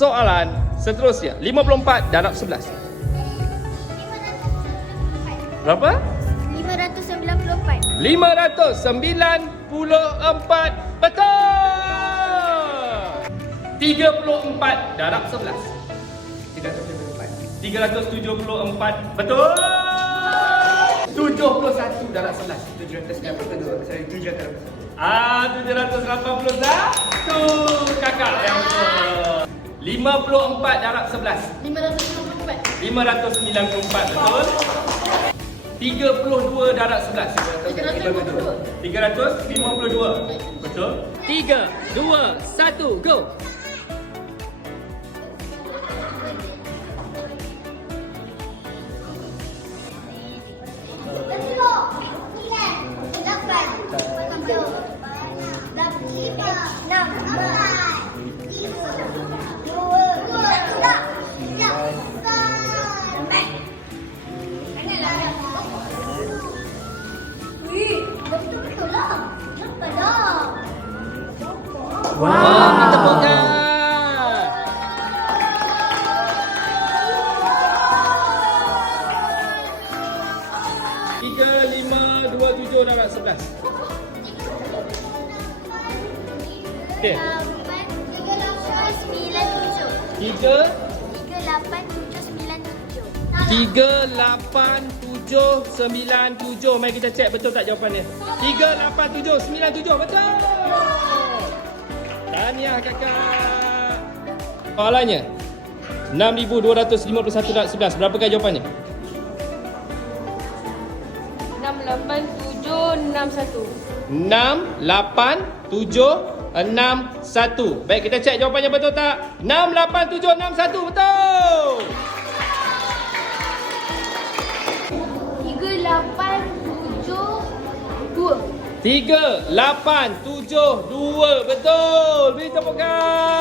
soalan seterusnya. 54 darab 11. Berapa? 594. 594 betul. 34 darab 11. 374 betul. 71 darab 11. 782 Sorry 700 Ah, 781 kakak yang betul. 54 darab 11. 594. 594 betul. 32 darab 11. 352. 352 Betul 3, 2, 1, go Okey. Tiga, tiga, lapan, tujuh, sembilan, tujuh Mari kita cek betul tak tujuh, sembilan, tujuh. Betul Tahniah kakak Soalannya 6,251 darab 11 Berapakah jawapannya? 68761. 6, 8, 7, 6, 1 Baik kita cek jawapannya betul tak? 6, 8, 7, 6, 1 Betul 3872. 3, 8, 7, 2 Betul Beri tepukan